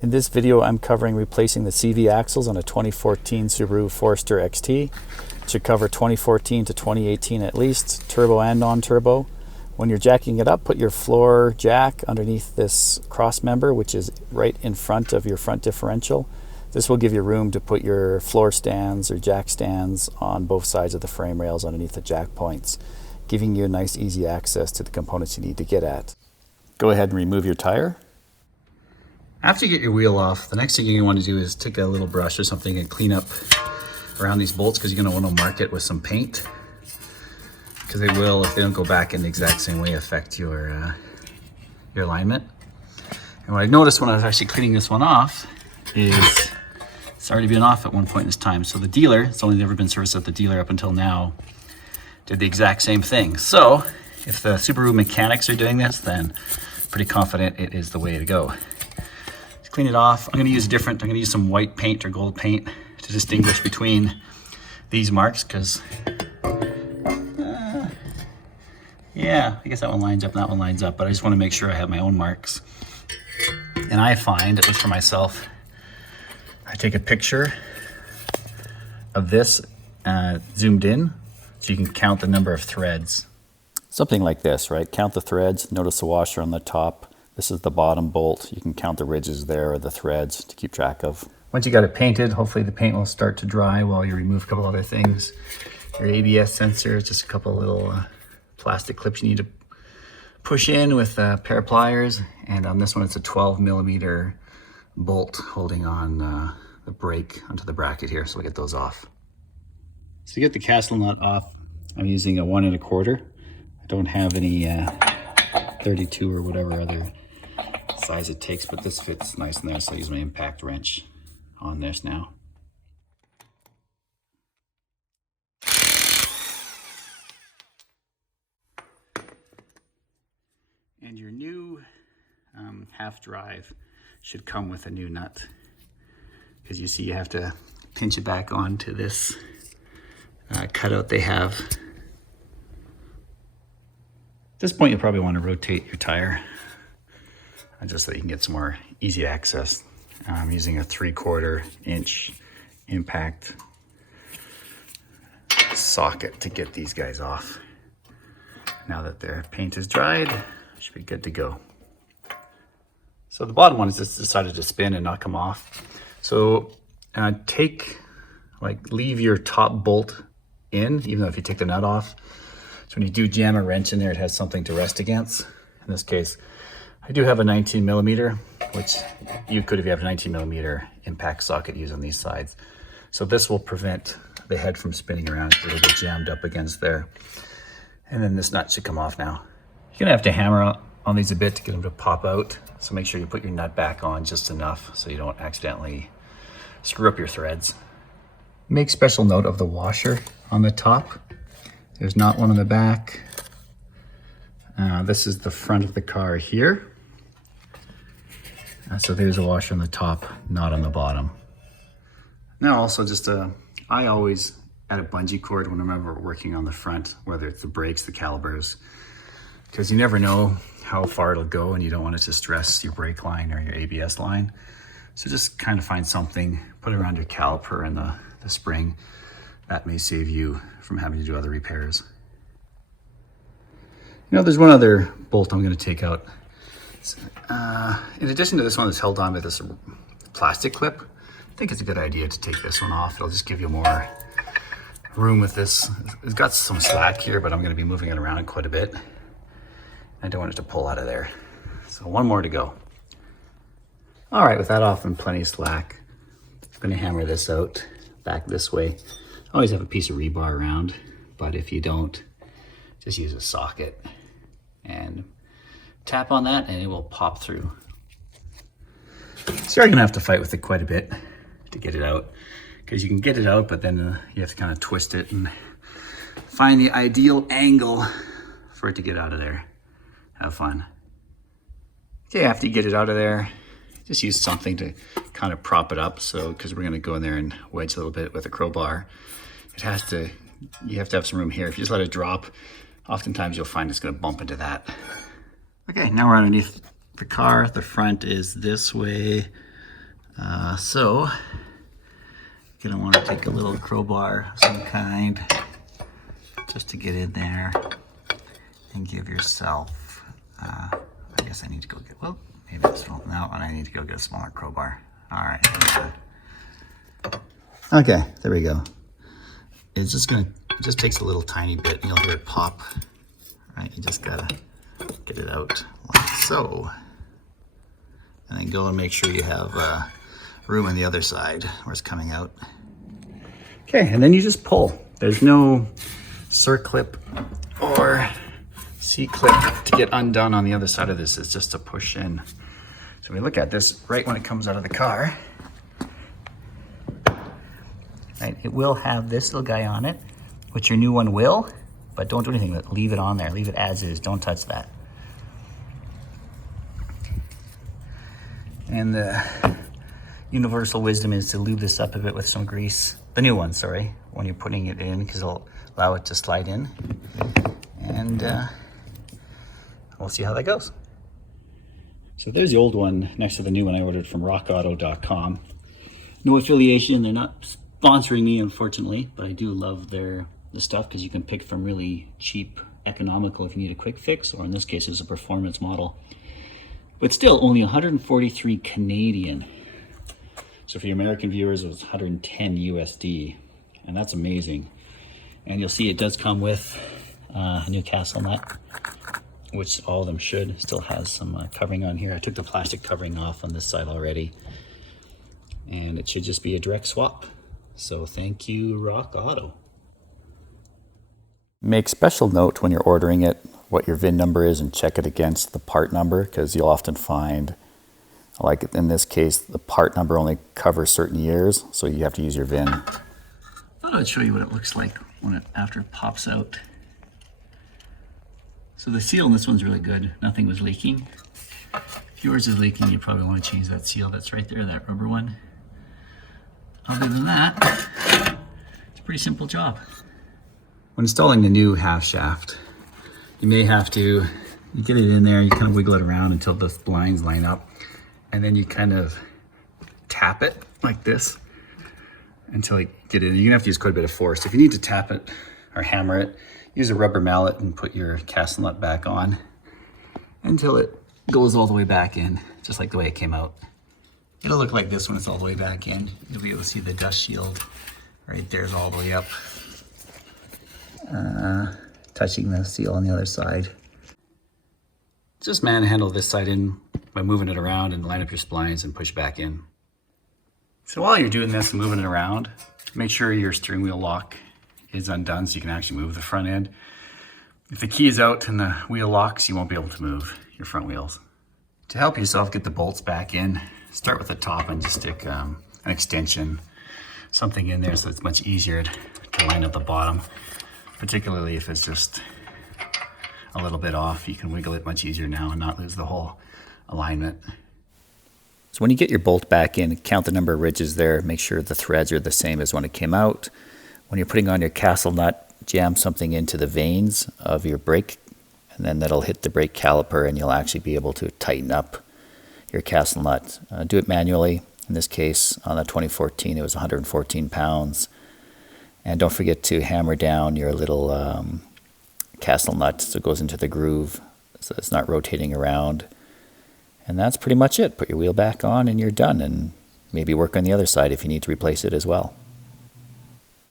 In this video, I'm covering replacing the CV axles on a 2014 Subaru Forester XT. It should cover 2014 to 2018 at least, turbo and non-turbo. When you're jacking it up, put your floor jack underneath this cross member, which is right in front of your front differential. This will give you room to put your floor stands or jack stands on both sides of the frame rails underneath the jack points, giving you a nice easy access to the components you need to get at. Go ahead and remove your tire. After you get your wheel off, the next thing you want to do is take a little brush or something and clean up around these bolts, because you're going to want to mark it with some paint, because they will, if they don't go back in the exact same way, affect your alignment. And what I noticed when I was actually cleaning this one off is it's already been off at one point in this time. So the dealer, it's only ever been serviced at the dealer up until now, did the exact same thing. So if the Subaru mechanics are doing this, then pretty confident it is the way to go. Clean it off. I'm going to use some white paint or gold paint to distinguish between these marks, because yeah, I guess that one lines up and that one lines up, but I just want to make sure I have my own marks. And I find, at least for myself, I take a picture of this zoomed in so you can count the number of threads. Something like this, right? Count the threads, notice the washer on the top. This is the bottom bolt. You can count the ridges there or the threads to keep track of. Once you got it painted, hopefully the paint will start to dry while you remove a couple other things. Your ABS sensor, just a couple little plastic clips you need to push in with a pair of pliers. And on this one, it's a 12mm bolt holding on the brake onto the bracket here. So we'll get those off. So to get the castle nut off, I'm using a 1 1/4. I don't have any 32 or whatever other size it takes, but this fits nice in there, so I use my impact wrench on this now. And your new half drive should come with a new nut, because you see you have to pinch it back onto this cutout they have. At this point, you'll probably want to rotate your tire just so that you can get some more easy access. I'm using a 3/4 inch impact socket to get these guys off. Now that their paint is dried, should be good to go. So the bottom one is just decided to spin and not come off. So leave your top bolt in, even though if you take the nut off. So when you do jam a wrench in there, it has something to rest against. In this case, I do have a 19mm, which you could, if you have a 19mm impact socket, use on these sides. So this will prevent the head from spinning around, because it'll get jammed up against there. And then this nut should come off now. You're gonna have to hammer on these a bit to get them to pop out. So make sure you put your nut back on just enough so you don't accidentally screw up your threads. Make special note of the washer on the top. There's not one on the back. This is the front of the car here. So there's a washer on the top, not on the bottom. Now also I always add a bungee cord whenever we're working on the front, whether it's the brakes, the calipers, because you never know how far it'll go and you don't want it to stress your brake line or your ABS line. So just kind of find something, put it around your caliper and the spring. That may save you from having to do other repairs. You know, there's one other bolt I'm going to take out. In addition to this one that's held on with this plastic clip, I think it's a good idea to take this one off. It'll just give you more room with this. It's got some slack here, but I'm going to be moving it around quite a bit. I don't want it to pull out of there. So one more to go. All right, with that off and plenty of slack, I'm going to hammer this out back this way. Always have a piece of rebar around, but if you don't, just use a socket and tap on that and it will pop through. So you're gonna have to fight with it quite a bit to get it out, because you can get it out, but then you have to kind of twist it and find the ideal angle for it to get out of there. Have fun. Okay, after you get it out of there, just use something to kind of prop it up. So, because we're gonna go in there and wedge a little bit with a crowbar, you have to have some room here. If you just let it drop, oftentimes you'll find it's going to bump into that. Okay, now we're underneath the car. The front is this way. So you're gonna want to take a little crowbar of some kind just to get in there and give yourself, I guess I need to go get, well, maybe this one, no, and I need to go get a smaller crowbar. All right. Okay, there we go. It's just gonna, it just takes a little tiny bit and you'll hear it pop. Right, you just gotta get it out like so. And then go and make sure you have room on the other side where it's coming out. Okay, and then you just pull. There's no circlip or C-clip to get undone on the other side of this. It's just a push in. So we look at this right when it comes out of the car. Right, it will have this little guy on it, which your new one will, but don't do anything with it. Leave it on there. Leave it as is. Don't touch that. And the universal wisdom is to lube this up a bit with some grease. The new one, sorry, when you're putting it in, because it'll allow it to slide in. And we'll see how that goes. So there's the old one next to the new one I ordered from rockauto.com. No affiliation. They're not sponsoring me, unfortunately, but I do love the stuff because you can pick from really cheap, economical if you need a quick fix, or in this case, it's a performance model. But still, only 143 Canadian. So for your American viewers, it was 110 USD, and that's amazing. And you'll see it does come with a new castle nut, which all of them should. Still has some covering on here. I took the plastic covering off on this side already, and it should just be a direct swap. So thank you, Rock Auto. Make special note when you're ordering it what your VIN number is and check it against the part number, because you'll often find, like in this case, the part number only covers certain years, so you have to use your VIN. I thought I'd show you what it looks like when after it pops out. So the seal on this one's really good. Nothing was leaking. If yours is leaking, you probably want to change that seal that's right there, that rubber one. Other than that, it's a pretty simple job. When installing the new half shaft, you may have to, you get it in there, you kind of wiggle it around until the blinds line up, and then you kind of tap it like this until you get it in. You're gonna have to use quite a bit of force. If you need to tap it or hammer it, use a rubber mallet and put your castle nut back on until it goes all the way back in, just like the way it came out. It'll look like this when it's all the way back in. You'll be able to see the dust shield right there's all the way up. Touching the seal on the other side. Just manhandle this side in by moving it around and line up your splines and push back in. So while you're doing this and moving it around, make sure your steering wheel lock is undone so you can actually move the front end. If the key is out and the wheel locks, you won't be able to move your front wheels. To help yourself get the bolts back in, start with the top and just stick an extension, something in there so it's much easier to line up the bottom. Particularly if it's just a little bit off, you can wiggle it much easier now and not lose the whole alignment. So when you get your bolt back in, count the number of ridges there, make sure the threads are the same as when it came out. When you're putting on your castle nut, jam something into the vanes of your brake, and then that'll hit the brake caliper and you'll actually be able to tighten up your castle nut. Do it manually. In this case, on the 2014, it was 114 pounds. And don't forget to hammer down your little castle nut so it goes into the groove so it's not rotating around. And that's pretty much it. Put your wheel back on and you're done. And maybe work on the other side if you need to replace it as well.